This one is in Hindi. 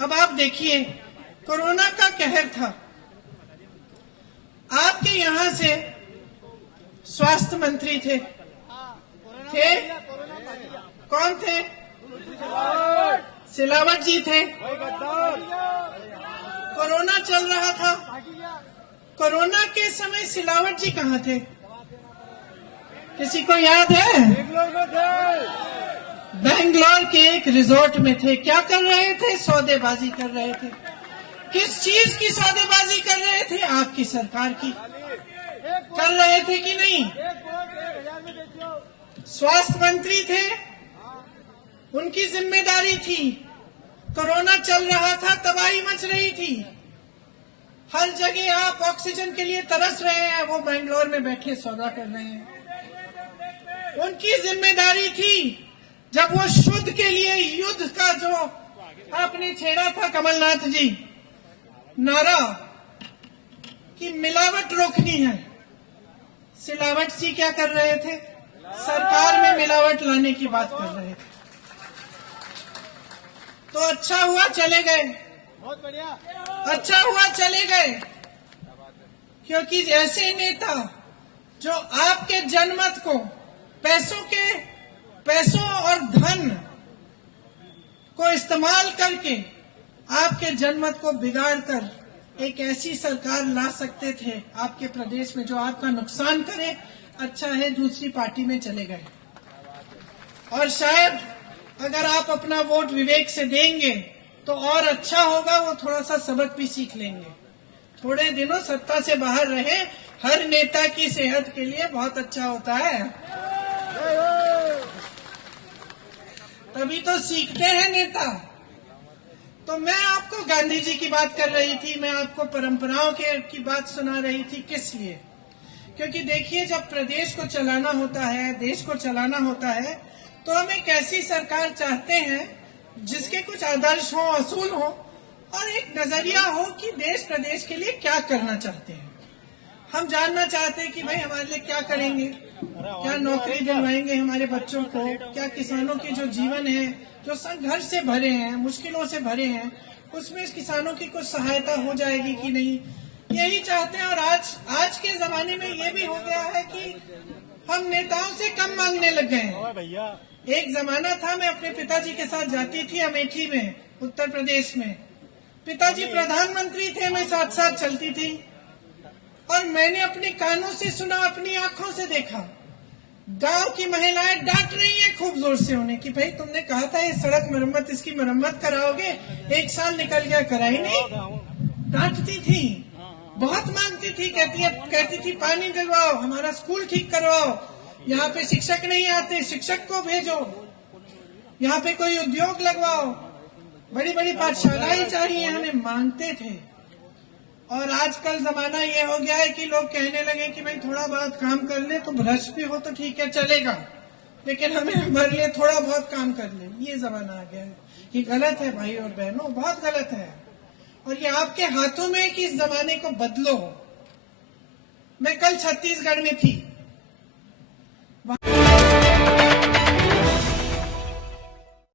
अब आप देखिए, कोरोना का कहर था। आपके यहां से स्वास्थ्य मंत्री थे कौन थे? सिलावट जी थे। कोरोना चल रहा था, कोरोना के समय सिलावट जी कहाँ थे? किसी को याद है? बेंगलोर के एक रिजॉर्ट में थे। क्या कर रहे थे? सौदेबाजी कर रहे थे। किस चीज की सौदेबाजी कर रहे थे? आपकी सरकार की। कर रहे थे कि नहीं? स्वास्थ्य मंत्री थे, उनकी जिम्मेदारी थी। कोरोना चल रहा था, तबाही मच रही थी। हर जगह आप ऑक्सीजन के लिए तरस रहे हैं, वो बेंगलोर में बैठे सौदा कर रहे हैं। उनकी जिम्मेदारी थी। जब वो शुद्ध के लिए युद्ध का जो आपने छेड़ा था कमलनाथ जी, नारा कि मिलावट रोकनी है, सिलावट जी क्या कर रहे थे? सरकार में मिलावट लाने की बात कर रहे थे। तो अच्छा हुआ चले गए, बहुत बढ़िया, अच्छा हुआ चले गए, क्योंकि ऐसे नेता जो आपके जनमत को पैसों और धन को इस्तेमाल करके आपके जनमत को बिगाड़कर एक ऐसी सरकार ला सकते थे आपके प्रदेश में जो आपका नुकसान करे, अच्छा है दूसरी पार्टी में चले गए। और शायद अगर आप अपना वोट विवेक से देंगे तो और अच्छा होगा, वो थोड़ा सा सबक भी सीख लेंगे। थोड़े दिनों सत्ता से बाहर रहे, हर नेता की सेहत के लिए बहुत अच्छा होता है, तभी तो सीखते हैं नेता। तो मैं आपको गांधी जी की बात कर रही थी, मैं आपको परंपराओं की बात सुना रही थी। किस लिए? क्योंकि देखिए, जब प्रदेश को चलाना होता है, देश को चलाना होता है, तो हम एक ऐसी सरकार चाहते हैं जिसके कुछ आदर्श हो, असूल हो और एक नजरिया हो कि देश प्रदेश के लिए क्या करना चाहते हैं। हम जानना चाहते हैं कि भाई हमारे लिए क्या करेंगे, क्या नौकरी दिलवाएंगे हमारे बच्चों को, क्या किसानों के जो जीवन है, जो संघर्ष से भरे हैं, मुश्किलों से भरे हैं, उसमें किसानों की कुछ सहायता हो जाएगी कि नहीं, यही चाहते हैं। और आज के जमाने में ये भी हो गया है कि हम नेताओं से कम मांगने लग गए हैं। एक जमाना था, मैं अपने पिताजी के साथ जाती थी अमेठी में, उत्तर प्रदेश में। पिताजी प्रधानमंत्री थे, मैं साथ साथ चलती थी और मैंने अपने कानों से सुना, अपनी आंखों से देखा, गांव की महिलाएं डांट रही हैं खूब जोर से उन्हें कि भाई तुमने कहा था ये सड़क मरम्मत, इसकी मरम्मत कराओगे, 1 साल निकल गया, कराई नहीं। डांटती थी, बहुत मांगती थी, कहती थी पानी दिलवाओ, हमारा स्कूल ठीक करवाओ, यहाँ पे शिक्षक नहीं आते, शिक्षक को भेजो, यहाँ पे कोई उद्योग लगवाओ, बड़ी बड़ी पाठशालाएं चाहिए, हमें मांगते थे। और आजकल जमाना ये हो गया है कि लोग कहने लगे कि भाई थोड़ा बहुत काम कर ले, तो भ्रष्ट भी हो तो ठीक है चलेगा, लेकिन हमें हमारे लिए थोड़ा बहुत काम कर ले। ये जमाना आ गया है। ये गलत है भाई और बहनों, बहुत गलत है। और ये आपके हाथों में है कि इस जमाने को बदलो। मैं कल छत्तीसगढ़ में थी,